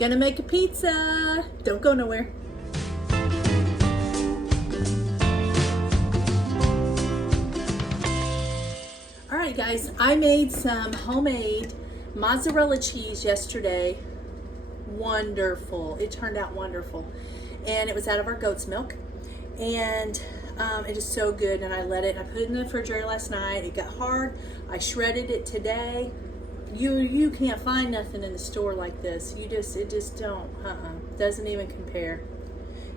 Gonna make a pizza. Don't go nowhere. All right, guys, I made some homemade mozzarella cheese yesterday. Wonderful. It turned out wonderful. And it was out of our goat's milk. And it is so good. And I put it in the refrigerator last night. It got hard. I shredded it today. You can't find nothing in the store like this. It just don't. Doesn't even compare.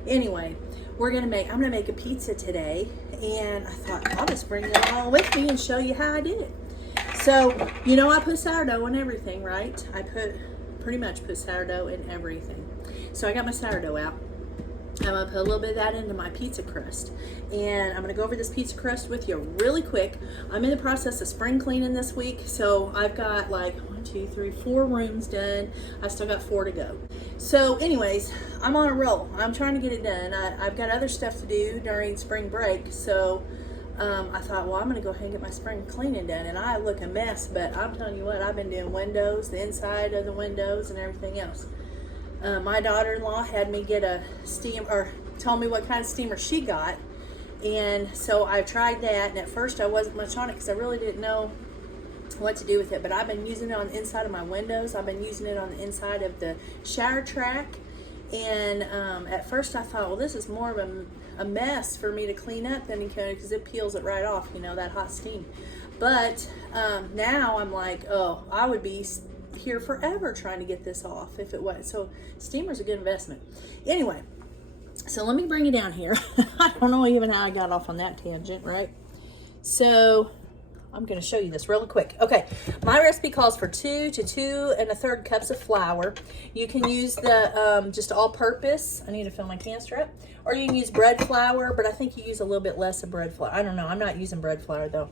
Anyway, I'm gonna make a pizza today, and I thought I'll just bring it all with me and show you how I did it. So, I put sourdough in everything, right? I pretty much put sourdough in everything. So I got my sourdough out. I'm gonna put a little bit of that into my pizza crust, and I'm gonna go over this pizza crust with you really quick. I'm in the process of spring cleaning this week, so I've got like 4 rooms done. I've still got 4 to go. So anyways, I'm on a roll. I'm trying to get it done. I've got other stuff to do during spring break, so I thought, well, I'm gonna go ahead and get my spring cleaning done, and I look a mess, but I'm telling you what, I've been doing windows, the inside of the windows, and everything else. My daughter-in-law had me get a told me what kind of steamer she got, and so I tried that, and at first I wasn't much on it because I really didn't know what to do with it, but I've been using it on the inside of my windows. I've been using it on the inside of the shower track, and at first I thought, well, this is more of a mess for me to clean up than because it peels it right off, that hot steam. But now I'm like, oh, I would be here forever trying to get this off if it was. So steamer's a good investment. Anyway, so let me bring it down here. I don't know even how I got off on that tangent, right? So I'm going to show you this really quick. Okay, my recipe calls for 2 to 2 1/3 cups of flour. You can use the just all-purpose. I need to fill my canister up. Or you can use bread flour, but I think you use a little bit less of bread flour. I don't know. I'm not using bread flour though.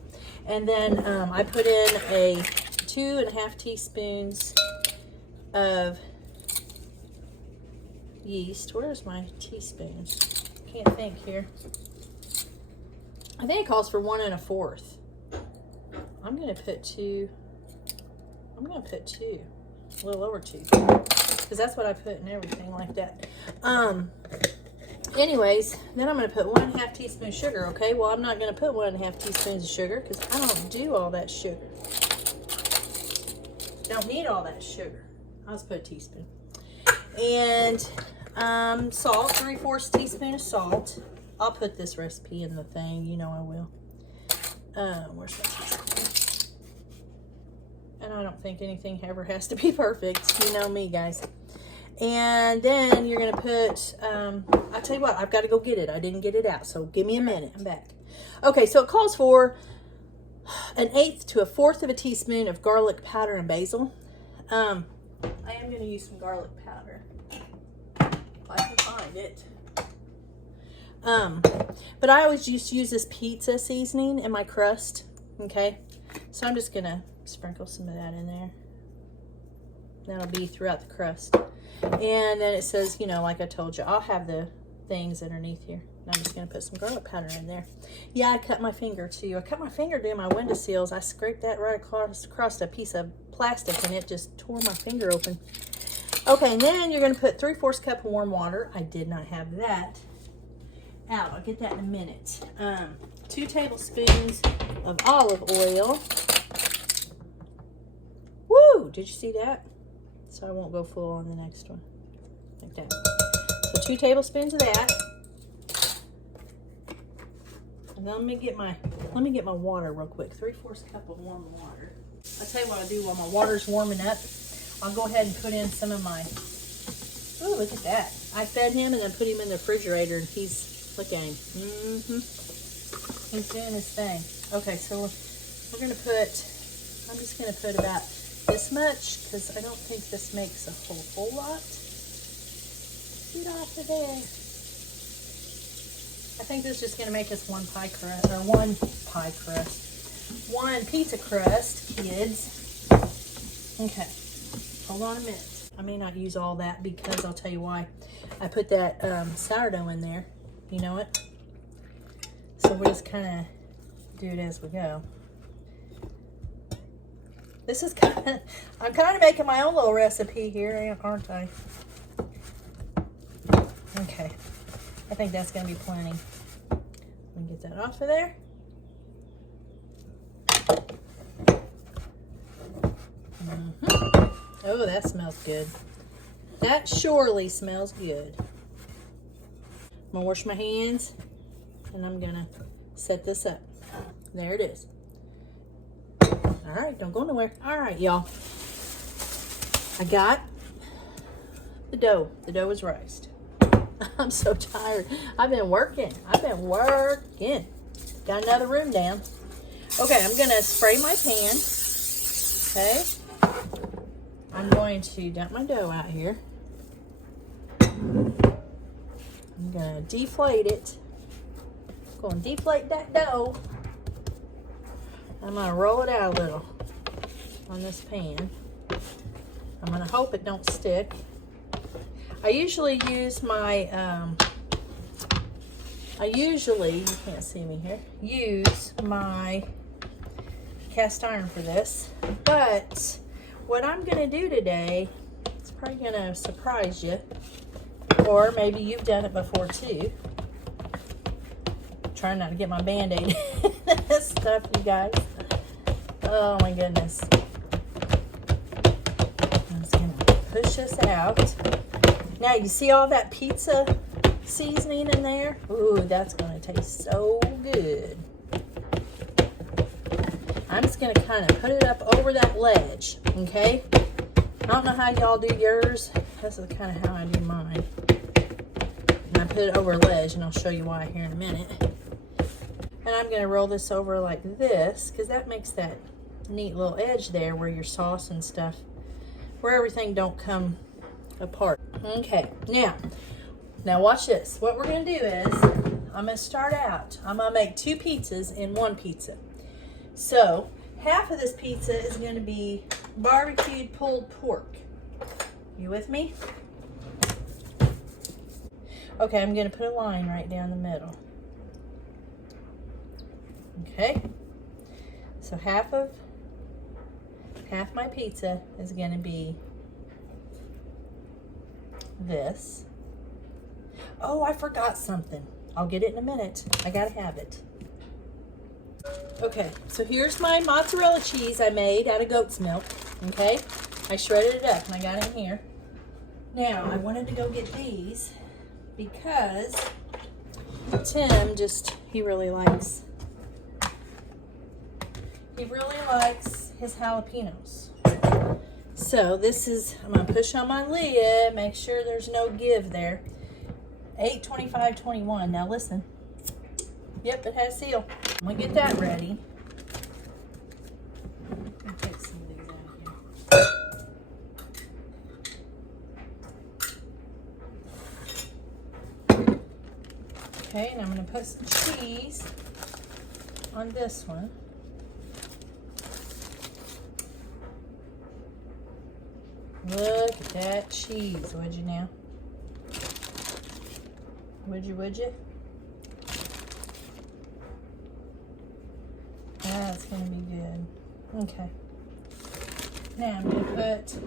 And then I put in a 2 1/2 teaspoons of yeast. Where's my teaspoons? Can't think here. I think it calls for 1 1/4. I'm gonna put 2. A little over 2, because that's what I put in everything like that. Anyways, then I'm gonna put 1 1/2 teaspoon sugar. Okay, well, I'm not gonna put 1 1/2 teaspoons of sugar because I don't do all that sugar. Don't need all that sugar. I'll just put a teaspoon. And salt, 3/4 teaspoon of salt. I'll put this recipe in the thing, I will. Where's my teaspoon? And I don't think anything ever has to be perfect. You know me, guys. And then you're going to put, I'll tell you what, I've got to go get it. I didn't get it out, so give me a minute. I'm back. Okay, so it calls for 1/8 to 1/4 of a teaspoon of garlic powder and basil. I am going to use some garlic powder if I can find it. But I always just use this pizza seasoning in my crust. Okay, so I'm just going to sprinkle some of that in there. That'll be throughout the crust. And then it says, like I told you, I'll have the things underneath here. And I'm just going to put some garlic powder in there. Yeah, I cut my finger too. I cut my finger doing my window seals. I scraped that right across a piece of plastic, and it just tore my finger open. Okay, and then you're going to put 3/4 cup of warm water. I did not have that out. I'll get that in a minute. 2 tablespoons of olive oil. Woo! Did you see that? So I won't go full on the next one. Like that. So 2 tablespoons of that. And then let me get my water real quick. 3/4 cup of warm water. I'll tell you what I'll do while my water's warming up. I'll go ahead and put in some of my, oh, look at that. I fed him and then put him in the refrigerator, and look at him. He's doing his thing. Okay, so I'm just gonna put about this much, because I don't think this makes a whole lot. Get off of there. I think this is just gonna make us one pizza crust, kids. Okay, hold on a minute. I may not use all that because I'll tell you why. I put that sourdough in there. You know it? So we'll just kind of do it as we go. This is I'm kind of making my own little recipe here, aren't I? Okay, I think that's gonna be plenty. Let me get that off of there. Oh, that smells good. That surely smells good. I'm gonna wash my hands and I'm gonna set this up. There it is. All right, don't go nowhere. All right, y'all. I got the dough. The dough is raised. I'm so tired. I've been working. Got another room down. Okay, I'm gonna spray my pan. Okay. I'm going to dump my dough out here. I'm gonna deflate it. I'm gonna deflate that dough. I'm gonna roll it out a little on this pan. I'm gonna hope it don't stick. I usually use my, you can't see me here, use my cast iron for this. But what I'm gonna do today, it's probably gonna surprise you, or maybe you've done it before too. I'm trying not to get my Band-Aid stuff, you guys. Oh my goodness. I'm just gonna push this out. Now you see all that pizza seasoning in there? Ooh, that's gonna taste so good. I'm just gonna kind of put it up over that ledge, okay? I don't know how y'all do yours. This is kind of how I do mine. And I put it over a ledge, and I'll show you why here in a minute. And I'm gonna roll this over like this, because that makes that neat little edge there where your sauce and stuff, where everything don't come apart. Okay, now watch this. What we're gonna do is, I'm gonna start out, I'm gonna make 2 pizzas in 1 pizza. So, half of this pizza is gonna be barbecued pulled pork. You with me? Okay, I'm gonna put a line right down the middle. Okay, so half my pizza is gonna be this. Oh, I forgot something. I'll get it in a minute. I gotta have it. Okay, so here's my mozzarella cheese I made out of goat's milk. Okay, I shredded it up and I got it in here. Now, I wanted to go get these because Tim he really likes his jalapenos. So this is, I'm gonna push on my lid, make sure there's no give there. 8/25/21. Now listen. Yep, it has seal. I'm gonna get that ready. I'll take some of these out here. Okay, and I'm gonna put some cheese on this one. Look at that cheese, would you now? Would you? That's gonna be good. Okay. Now I'm gonna put,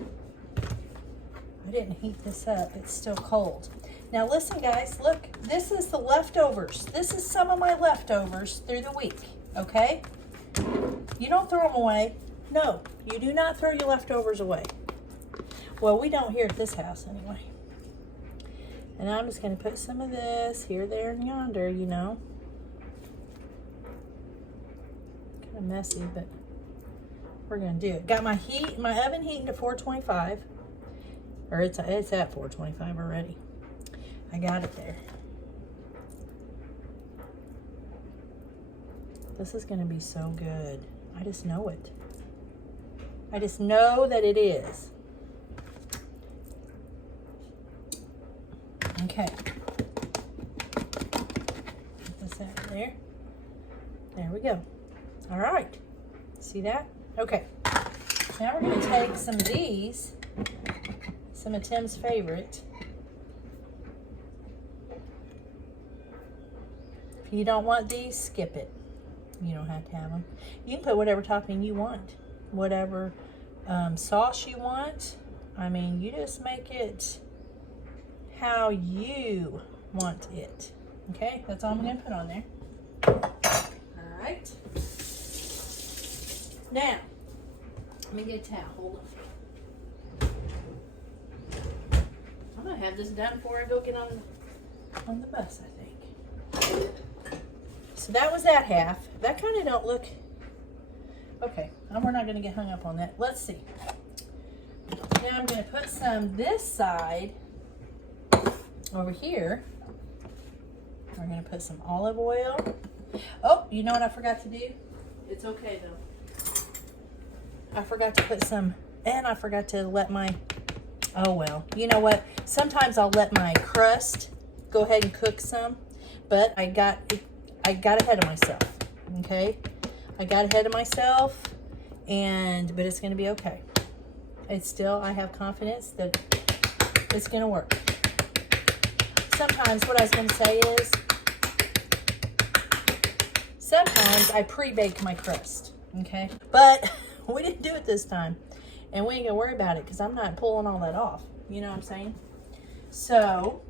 I didn't heat this up, it's still cold. Now listen guys, look, this is the leftovers. This is some of my leftovers through the week, okay? You don't throw them away. No, you do not throw your leftovers away. Well, we don't here at this house anyway. And I'm just going to put some of this here, there, and yonder, you know. Kind of messy, but we're going to do it. Got my oven heating to 425. Or it's at 425 already. I got it there. This is going to be so good. I just know it. I just know that it is. Okay. Put this out there. There we go. All right. See that? Okay. Now we're going to take some of these, some of Tim's favorite. If you don't want these, skip it. You don't have to have them. You can put whatever topping you want. whatever sauce you want. I mean, you just make it how you want it. Okay, that's all I'm going to put on there. All right. Now, let me get a towel. Hold on. I'm going to have this done before I go get on the bus, I think. So that was that half. That kind of don't look... Okay, we're not going to get hung up on that. Let's see. Now I'm going to put some this side over here. We're going to put some olive oil. Oh, you know what I forgot to do? It's okay though. I forgot to put some, and I forgot to let my, oh well. You know what? Sometimes I'll let my crust go ahead and cook some, but I got ahead of myself, okay? I got ahead of myself, but it's going to be okay. It's still, I have confidence that it's going to work. Sometimes what I was going to say is, sometimes I pre-bake my crust, okay? But we didn't do it this time, and we ain't going to worry about it because I'm not pulling all that off. You know what I'm saying? So,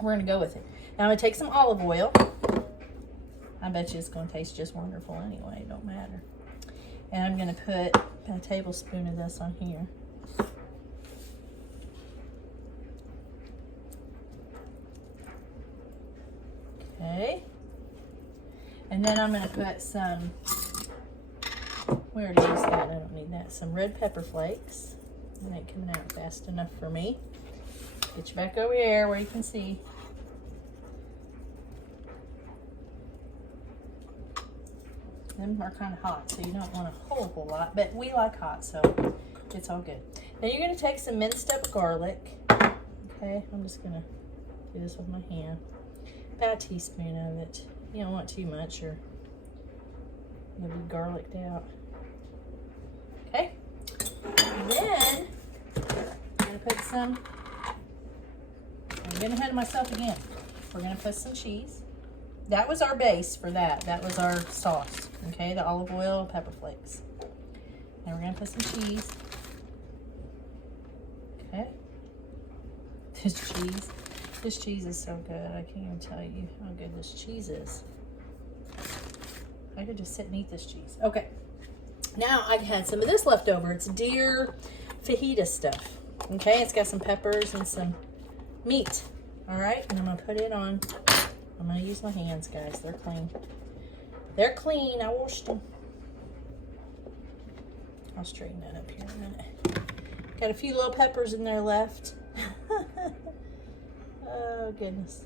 we're going to go with it. Now, I'm going to take some olive oil. I bet you it's going to taste just wonderful anyway. It don't matter. And I'm going to put a tablespoon of this on here. Okay. And then I'm going to put some, we already used that, I don't need that, some red pepper flakes. It ain't coming out fast enough for me. Get you back over here where you can see. Them are kind of hot, so you don't want a whole lot, but we like hot, so it's all good. Now you're going to take some minced up garlic. Okay, I'm just going to do this with my hand. About a teaspoon of it. You don't want too much or you'll be garliced out. Okay, and then I'm going to put some, I'm getting ahead of myself again. We're going to put some cheese. That was our base for that. That was our sauce. Okay, the olive oil, pepper flakes. And we're going to put some cheese. Okay. This cheese is so good. I can't even tell you how good this cheese is. I could just sit and eat this cheese. Okay. Now I had some of this left over. It's deer fajita stuff. Okay, it's got some peppers and some meat. All right, and I'm going to put it on. I'm going to use my hands, guys. They're clean. They're clean. I washed them. I'll straighten that up here in a minute. Got a few little peppers in there left. Oh, goodness.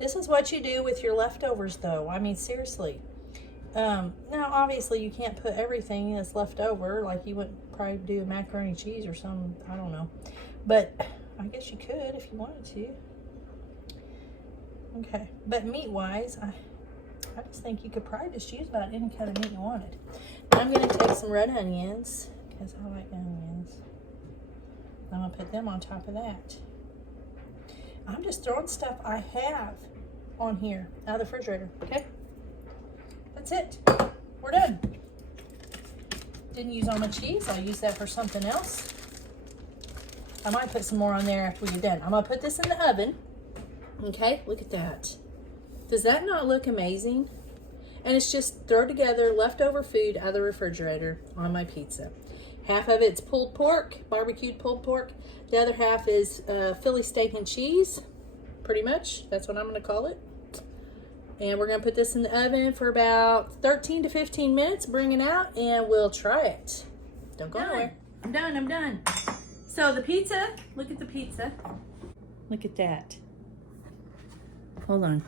This is what you do with your leftovers, though. I mean, seriously. Now, obviously, you can't put everything that's left over. Like, you wouldn't probably do a macaroni and cheese or something. I don't know. But I guess you could if you wanted to. Okay, but meat-wise, I just think you could probably just use about any kind of meat you wanted. Now I'm going to take some red onions, because I like onions. I'm going to put them on top of that. I'm just throwing stuff I have on here, out of the refrigerator, okay? That's it. We're done. Didn't use all my cheese. I'll use that for something else. I might put some more on there after we get done. I'm going to put this in the oven. Okay, look at that. Does that not look amazing? And it's just throw together leftover food out of the refrigerator on my pizza. Half of it's pulled pork, barbecued pulled pork. The other half is Philly steak and cheese, pretty much. That's what I'm going to call it. And we're going to put this in the oven for about 13 to 15 minutes, bring it out, and we'll try it. Don't go anywhere. I'm done. So the pizza, look at the pizza. Look at that. Hold on.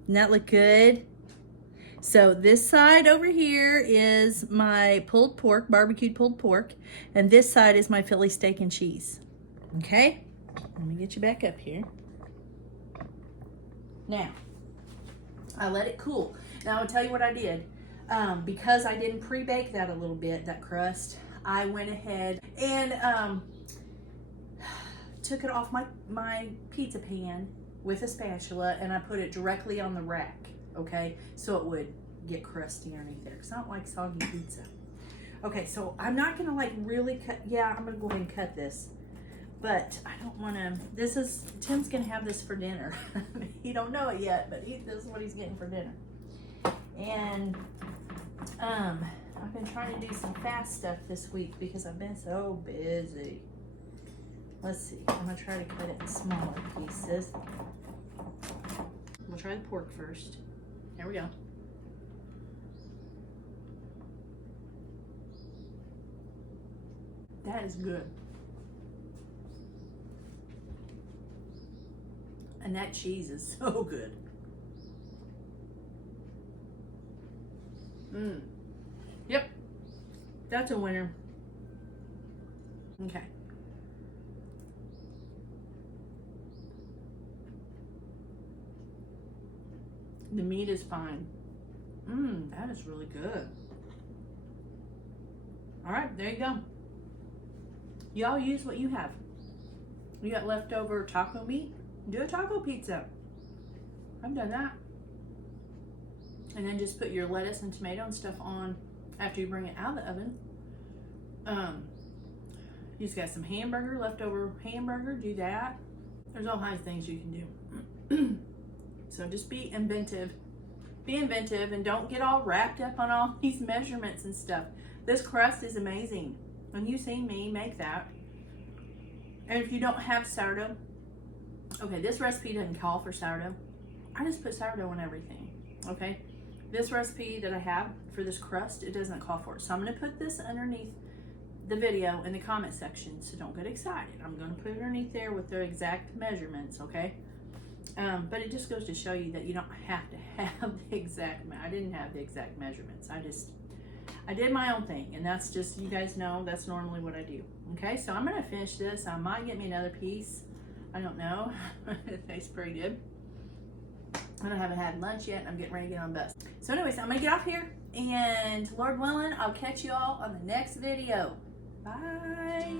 Doesn't that look good? So this side over here is my pulled pork, barbecued pulled pork, and this side is my Philly steak and cheese. Okay? Let me get you back up here. Now, I let it cool. Now I'll tell you what I did. Because I didn't pre-bake that a little bit, that crust, I went ahead and took it off my pizza pan with a spatula, and I put it directly on the rack, okay? So it would get crusty underneath there because I don't like soggy pizza. Okay, so I'm not gonna like really cut. Yeah, I'm gonna go ahead and cut this, but I don't want to. Tim's gonna have this for dinner. He don't know it yet, but this is what he's getting for dinner. And I've been trying to do some fast stuff this week because I've been so busy. Let's see. I'm gonna try to cut it in smaller pieces. We'll try the pork first. There we go. That is good. And that cheese is so good. Yep. That's a winner. Okay. The meat is fine. That is really good. All right, there you go. Y'all use what you have. You got leftover taco meat? Do a taco pizza. I've done that. And then just put your lettuce and tomato and stuff on after you bring it out of the oven. You just got some hamburger, leftover hamburger, do that. There's all kinds of things you can do. So just be inventive. Be inventive and don't get all wrapped up on all these measurements and stuff. This crust is amazing. When you see me make that, and if you don't have sourdough, okay, this recipe doesn't call for sourdough. I just put sourdough on everything, okay? This recipe that I have for this crust, it doesn't call for it. So I'm gonna put this underneath the video in the comment section, so don't get excited. I'm gonna put it underneath there with the exact measurements, okay? But it just goes to show you that you don't have to have the exact, I didn't have the exact measurements. I did my own thing, and that's just, you guys know, that's normally what I do. Okay, so I'm gonna finish this. I might get me another piece. I don't know. It tastes pretty good. I haven't had lunch yet, and I'm getting ready to get on the bus. So anyways, I'm gonna get off here, and Lord willing, I'll catch you all on the next video. Bye.